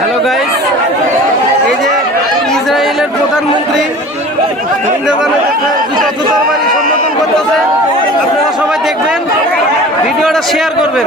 Hello guys, এই যে ইসরায়েলের প্রধানমন্ত্রী জুতার বাড়ি সম্বোধন করতেছে। আপনারা সবাই দেখবেন, ভিডিওটা শেয়ার করবেন।